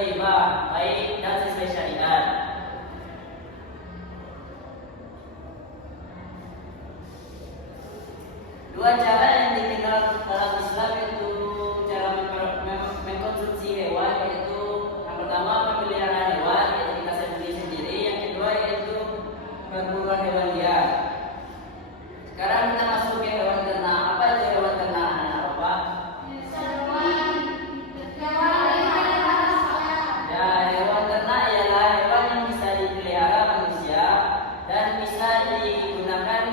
thayyibah, baik dan sesuai syariat. Dua cara yang dikenal dalam Islam itu cara mengkonsumsi hewan, yaitu yang pertama pemeliharaan hewan, yaitu kita sendiri, yang kedua yaitu perburuan hewan liar. Sekarang kita masuk ke hewan ternak. Apa itu hewan ternak? Apa? Ya, hewan ternak ialah hewan yang bisa dipelihara manusia dan bisa digunakan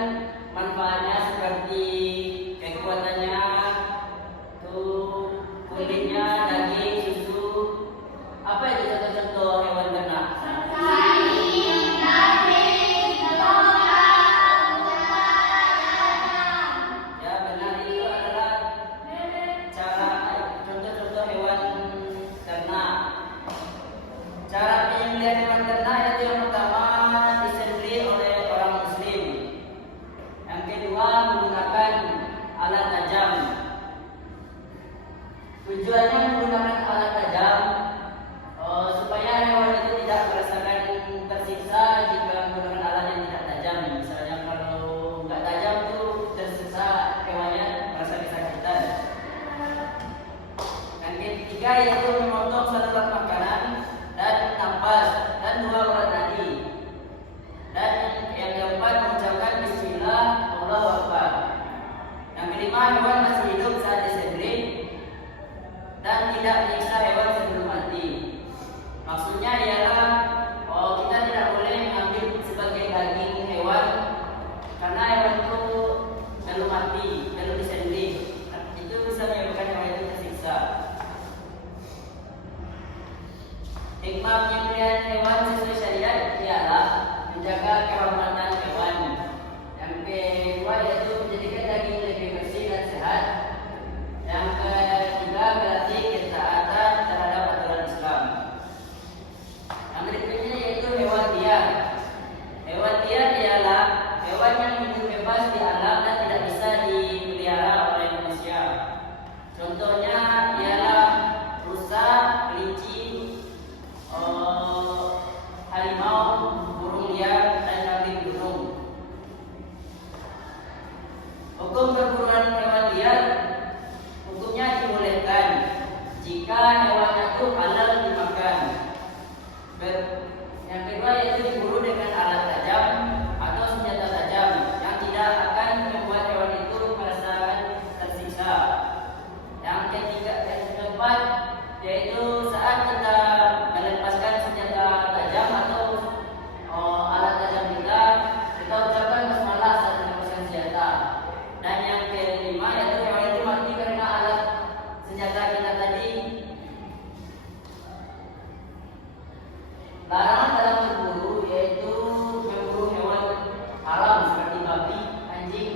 manfaatnya seperti kekuatannya, tuh kulitnya, daging, susu. Apa itu contoh-contoh hewan ternak? Ya benar, itu adalah cara contoh-contoh hewan ternak. Cara penyembelihan hewan ternak itu yang pertama disembelih oleh orang Muslim. Yang kedua menggunakan alat tajam. Tujuannya menggunakan alat tajam supaya hewan itu tidak merasakan tersiksa jika menggunakan alat yang tidak tajam. Misalnya kalau nggak tajam tuh tersiksa, hewannya merasa kesakitan. Yang ketiga yaitu memotong satu alat makanan dan nafas dan dua urat nadi. Dan yang keempat mengucapkan Bismillah, Allahu Akbar. Yang kelima, hewan masih hidup saat disembelih dan tidak menyiksa hewan sebelum mati. Maksudnya ialah kita tidak boleh mengambil sebagai daging hewan karena hewan itu belum mati, belum disembelih. Itu bisa menyebabkan hewan itu tersiksa. Hikmah penyembelihan hewan sesuai syariat ialah menjaga kehormatan hewan. Yang kedua yaitu menjadikan daging lebih bersih dan sehat. Yang ketiga berarti ketaatan terhadap aturan Islam. Yang berikutnya yaitu hewan liar. Hewan liar ialah hewan yang hidup bebas di alam dan tidak bisa dipelihara oleh manusia. Contohnya ialah rusa, kelinci, harimau, burung liar, dan kambing gunung. Hukum perburuan hewan liar, hukumnya dibolehkan jika hewan itu halal dimakan. Yang kedua yaitu diburu dengan alat tajam atau senjata tajam yang tidak akan membuat hewan itu merasakan tersiksa. Yang ketiga, yang keempat yaitu saat kita melepaskan senjata tajam atau alat tajam kita ucapkan basmalah saat melepaskan senjata. Dan yang kelima yaitu hewan itu mati karena alat senjata kita tadi. Larangan dalam berburu yaitu memburu hewan haram seperti babi, anjing,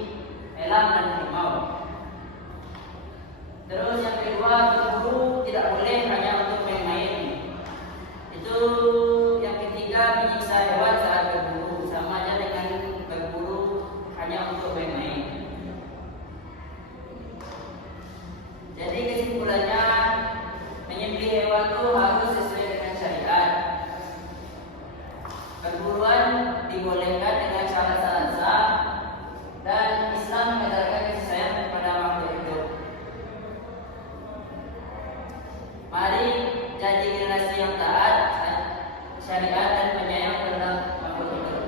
elang, dan harimau. Terus yang kedua, berburu tidak boleh hanya untuk main-main. Itu yang ketiga, menyiksa hewan saat berburu, sama aja dengan berburu hanya untuk main-main. Jadi kesimpulannya, menyembelih hewan itu harus sesuai dengan syariat. Perburuan dibolehkan dengan syarat-syarat sah, dan Islam mengajarkan kasih sayang kepada makhluk hidup. Mari jadi generasi yang taat syariat dan penyayang terhadap makhluk hidup.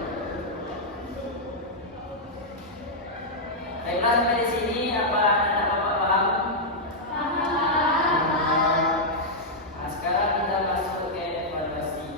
Baiklah, sampai di sini apa anda Bapak paham? Nah, sekarang kita masuk ke evaluasi.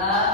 na